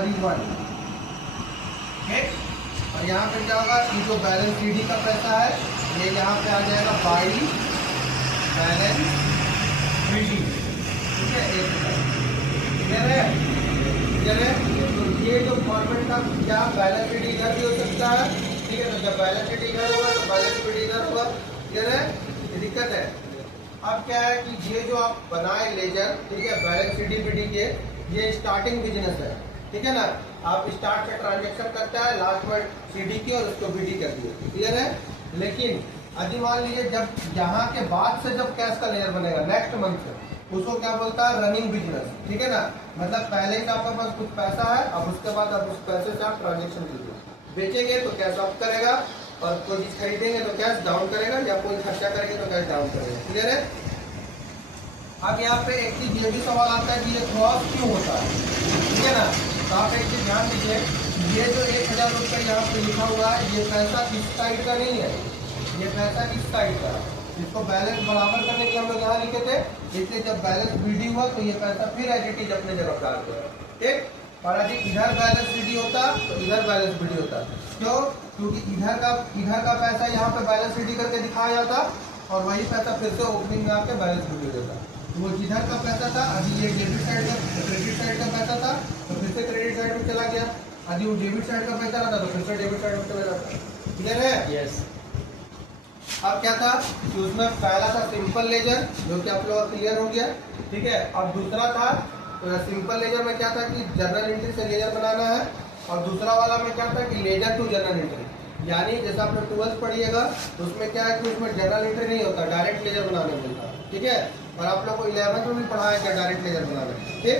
1। ठीक, और यहाँ पे क्या होगा, ये जो बैलेंस सीडी का पैसा है ये यहाँ पे आ जाएगा बाई बैलेंस सीडी। ठीक है, क्लियर है, क्लियर है। तो ये जो फॉर्मेट का क्या बैलेंस सीडी इधर भी हो सकता है। ठीक है, तो जब बैलेंस सीडी इधर होगा तो बैलेंस सीडी इधर होगा। क्लियर है, ये दिक्कत है। अब क्या है कि ये जो आप बनाए लेजर, ठीक है, बैलेंस सीडी बीडी के, ये स्टार्टिंग बिजनेस है। ठीक है ना, आप स्टार्ट से ट्रांजेक्शन करता है, लास्ट में सीडी की और उसको बीडी कर दिए। क्लियर है, लेकिन अभी मान लीजिए जब यहाँ के बाद से जब कैश का लेयर बनेगा नेक्स्ट मंथ से, उसको क्या बोलता है, रनिंग बिजनेस। ठीक है ना, मतलब पहले से आपके पास कुछ पैसा है, अब उसके बाद आप उस पैसे से आप ट्रांजेक्शन कीजिए। बेचेंगे तो कैश अप करेगा, और कोई चीज खरीदेंगे तो कैश डाउन करेगा, या कोई खर्चा करेंगे तो कैश डाउन करेगा। क्लियर है। अब यहाँ पे एक चीज ये भी सवाल आता है कि ये क्रॉस क्यों होता है। ठीक है ना, तो आप एक चीज ध्यान दीजिए, ये जो 1000 रुपये यहाँ पे लिखा हुआ है, ये पैसा इस साइड का नहीं है, ये पैसा इस साइड का है। इसको बैलेंस बराबर करने के लिए हम लोग यहाँ लिखे थे, इसलिए जब बैलेंस बीडी हुआ तो ये पैसा फिर एडिटिव अपने जगह पर आ गया। ठीक, और यदि इधर बैलेंस बीडी होता तो इधर बैलेंस बीडी होता। क्यों, क्योंकि इधर का पैसा यहाँ पे बैलेंस बीडी करके दिखाया जाता, और वही पैसा फिर से ओपनिंग में आके बैलेंस बीडी देता। तो वो जिधर का पैसा था, अभी ये डेबिट साइड का क्रेडिट साइड का पैसा था, तो फिर से क्रेडिट साइड में चला गया। अभी वो डेबिट साइड का पैसा रहा था, तो फिर से डेबिट साइड में चला जाता। क्लियर है, यस। अब क्या था कि उसमें पहला था सिंपल लेजर, जो कि आप लोगों का क्लियर हो गया। ठीक है, अब दूसरा था तो सिंपल लेजर में क्या था कि जर्नल एंट्री से लेजर बनाना है, और दूसरा वाला में क्या था कि लेजर टू जर्नल एंट्री। यानी जैसा आपने 12th पढ़िएगा तो उसमें क्या है कि उसमें जर्नल एंट्री नहीं होता, डायरेक्ट लेजर बनाने मिलता। ठीक है, और आप लोग को 11th में भी पढ़ाया गया डायरेक्ट लेजर बनाना। ठीक,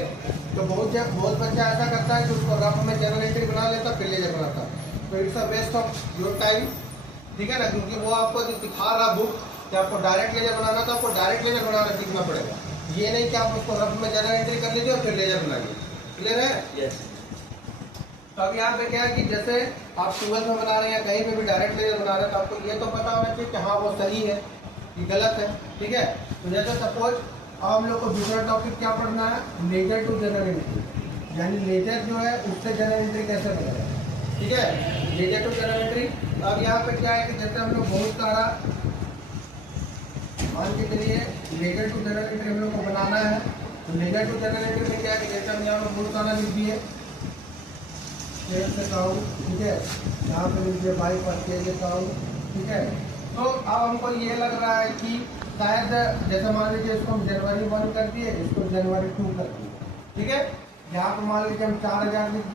तो बहुत बच्चा ऐसा करता है कि उसको रफ में जर्नल एंट्री बना लेता फिर लेजर बनाता, तो it's a waste of your time. ठीक है ना, क्योंकि वो आपको जो सिखा रहा बुक कि आपको डायरेक्ट लेजर बनाना, तो आपको डायरेक्ट लेजर बनाना सीखना पड़ेगा। ये नहीं कि आप उसको रफ में जर्नल एंट्री कर लीजिए और फिर लेजर बनाइए। क्लियर है, यस। तो अब यहाँ पे क्या है कि जैसे आप 12th में बना रहे हैं, कहीं पे भी डायरेक्ट लेजर बना रहे हैं, तो आपको ये तो पता होना चाहिए कि हाँ वो सही है कि गलत है। ठीक है, तो जैसे सपोज अब हम लोग को दूसरा टॉपिक क्या पढ़ना है, लेजर टू जर्नल एंट्री, यानी लेजर जो है उससे जर्नल एंट्री कैसे बनेगा। ठीक है, लेजर टू जर्नल एंट्री। अब यहाँ पे क्या है कि जैसे हम लोग बहुत सारा मान के चलिए लेजर टू जर्नल एंट्री हम लोग को बनाना है, तो लेजर टू जर्नल एंट्री में क्या है कि जैसे हम यहाँ पे बहुत सारा लिख दिए, ठीक है, यहाँ पे लिख दिए बाई परचेज अकाउंट। ठीक है, तो अब हमको ये लग रहा है कि शायद जैसे मान लीजिए इसको हम जनवरी 1 कर दिए, इसको जनवरी 2 कर दिए। ठीक है, यहाँ पे मान लीजिए हम 4000